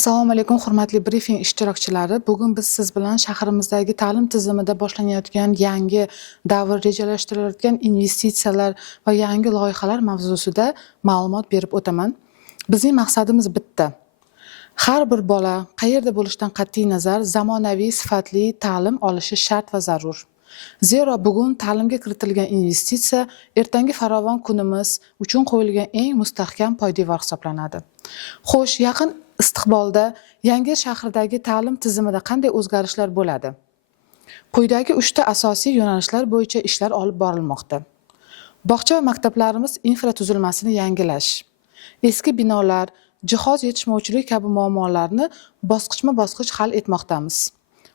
Assalomu alaykum, hurmatli brifing ishtirokchilari. Bugun biz siz bilan shahrimizdagi ta'lim tizimida boshlanayotgan yangi davr, rejalashtirilayotgan investitsiyalar va yangi loyihalar mavzusida ma'lumot berib o'taman. Bizning maqsadimiz bitta. Har bir bola qayerda bo'lishidan qat'iy nazar zamonaviy sifatli ta'lim olishi shart va zarur. Zero bugun ta'limga kiritilgan investitsiya ertangi farovon kunimiz uchun qo'yilgan eng mustahkam poydevor hisoblanadi. Xo'sh, yaqin istiqbolda Yangi shahridagi ta'lim tizimida qanday o'zgarishlar bo'ladi? Quyidagi 3 ta asosiy yo'nalishlar bo'yicha ishlar olib borilmoqda. Bog'cha va maktablarimiz infratuzilmasini yangilash. Eski binolar, jihoz yetishmovchiligi kabi muammolarni bosqichma-bosqich hal etmoqdamiz.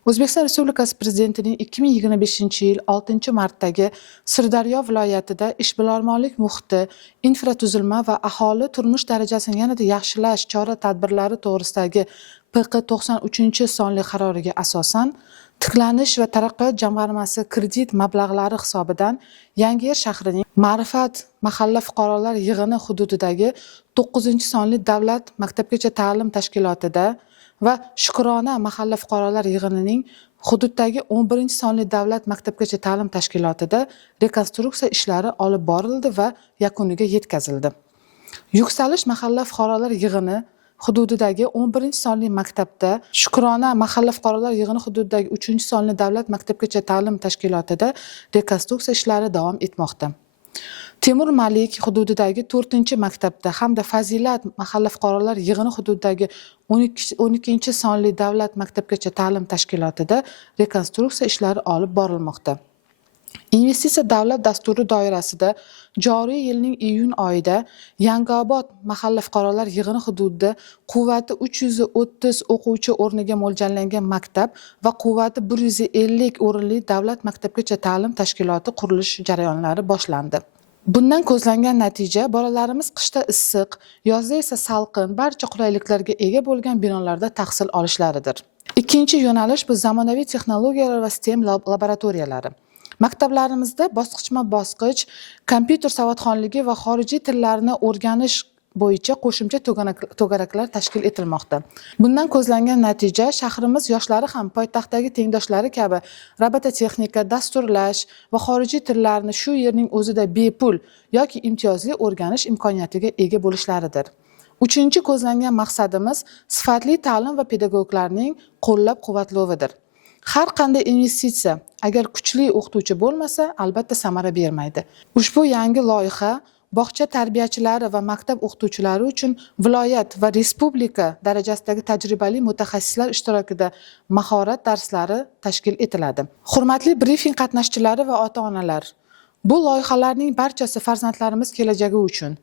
O'zbekiston Respublikasi Prezidentining 2025-yil 6-martdagi Sirdaryo viloyatida ishbilarmonlik muhiti, infratuzilma va aholi turmush darajasini yanada yaxshilash chora-tadbirlari to'g'risidagi PQ 93-sonli qaroriga asosan Tiklanish va taraqqiyot jamg'armasi kredit mablag'lari hisobidan Yangiyer shahrining Ma'rifat mahalla fuqarolar yig'ini hududidagi 9-sonli davlat maktabgacha ta'lim tashkilotida va Shukrona mahalla fuqarolar yig'inining hududdagi 11-sonli davlat maktabgacha ta'lim tashkilotida rekonstruksiya ishlari olib borildi va yakuniga yetkazildi. Yuksalish mahalla fuqarolar yig'ini hududidagi 11-sonli maktabda, Shukrona mahalla fuqarolar yig'ini hududidagi 3-sonli davlat maktabgacha ta'lim tashkilotida rekonstruksiya ishlari davom etmoqda. Temur Malik hududidagi 4-maktabda hamda Fazilat mahalla fuqarolar yig'ini hududidagi 12-sonli davlat maktabgacha ta'lim tashkilotida rekonstruksiya ishlari olib borilmoqda. Investitsiya davlat dasturi doirasida joriy yilning iyun oyida Yangiobod mahalla fuqarolar yig'ini hududida quvvati 330 o'quvchi o'rniga mo'ljallangan maktab va quvvati 150 o'rinli davlat maktabgacha ta'lim tashkiloti qurilish jarayonlari boshlandi. Bundan ko'zlangan natija bolalarimiz qishda issiq, yozda esa salqin, barcha qulayliklarga ega bo'lgan binolarda tahsil olishlaridir. Ikkinchi yo'nalish bu zamonaviy texnologiyalar va STEM laboratoriyalari. Maktablarimizda bosqichma-bosqich kompyuter savodxonligi va xorijiy tillarni o'rganish bo'yicha qo'shimcha to'garaklar tashkil etilmoqda. Bundan ko'zlangan natija shahrimiz yoshlari ham poytaxtdagi tengdoshlari kabi robototexnika, dasturlash va xorijiy tillarni shu yerning o'zida bepul yoki imtiyozli o'rganish imkoniyatiga ega bo'lishlaridir. Uchinchi ko'zlangan maqsadimiz sifatli ta'lim va pedagoglarning qo'llab-quvvatlovidir. Har qanday investitsiya agar kuchli o'qituvchi bo'lmasa, albatta samara bermaydi. Ushbu yangi loyiha bog'cha tarbiyachilari va maktab o'qituvchilari uchun viloyat va respublika darajasidagi tajribali mutaxassislar ishtirokida mahorat darslari tashkil etiladi. Hurmatli brifing qatnashchilari va ota-onalar, bu loyihalarning barchasi farzandlarimiz kelajagi uchun.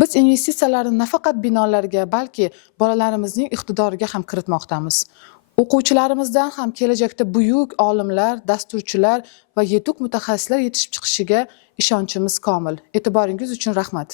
Biz investitsiyalarni nafaqat binolarga, balki bolalarimizning iqtidoriga ham kiritmoqdamiz. O'quvchilarimizdan ham kelajakda buyuk olimlar, dasturchilar va yetuk mutaxassislar yetishib chiqishiga ishonchimiz komil. E'tiboringiz uchun rahmat.